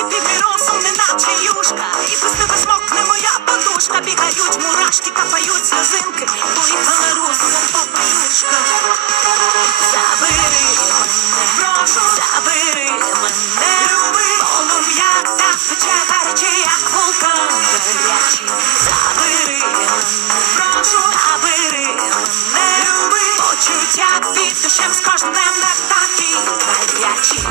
Википів мій розум, неначе юшка. І без тебе смокне моя подушка. Бігають мурашки, капають сльозинки. Поїхали розумом попелюшка. Забери мене, прошу, забери мене. Люби, полум'я так пече гаряче, як вулкан гарячий. Забери мене, прошу, забери мене. Люби, почуття під душем з кожним не такі гарячі.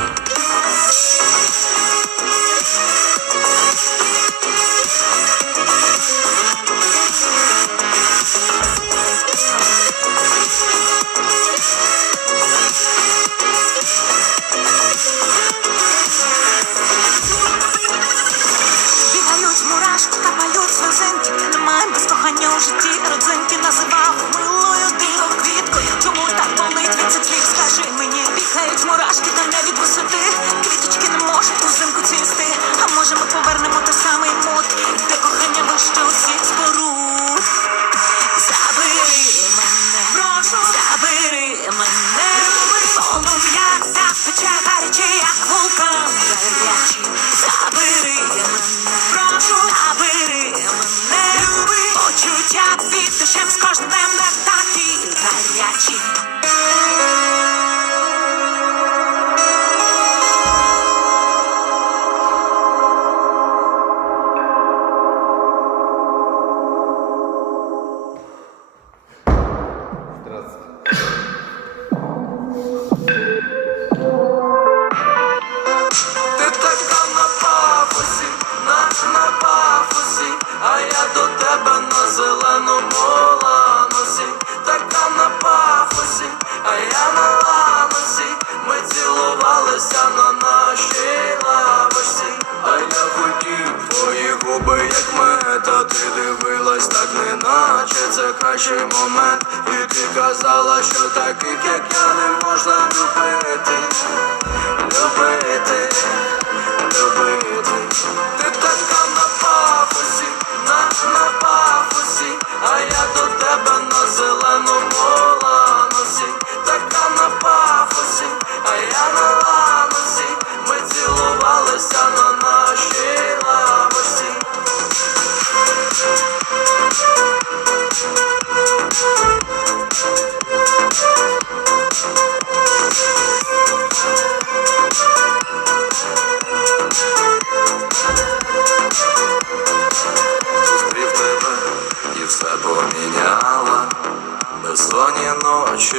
Житті родзинки Називав зеленому ланосі, така на пафосі, а я на ланосі, ми цілувалися на нашій лавочці, а я хотів твої губи, як мета, ти дивилась так, неначе це кращий момент, і ти казала, що таких, як я, не можна любити. Любити, любити. Ти така на а я до тебе на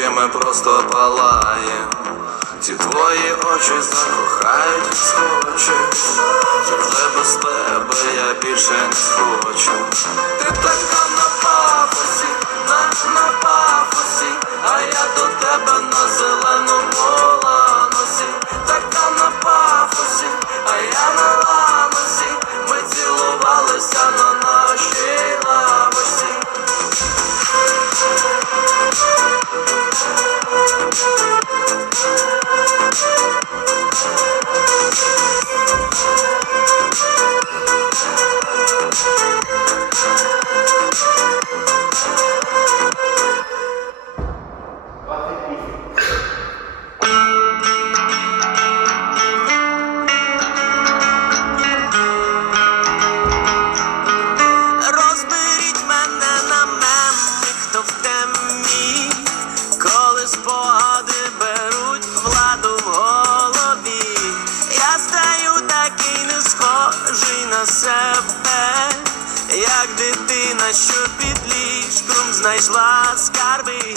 ми просто палаєм. Ці твої очі закохають, схочеш. Але без тебе я більше не схочу. Що під ліжком знайшла скарби.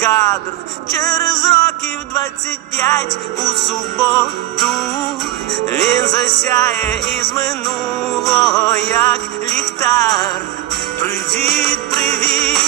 кадр через років 25 у суботу він засяє із минулого, як ліхтар. Привіт, привіт.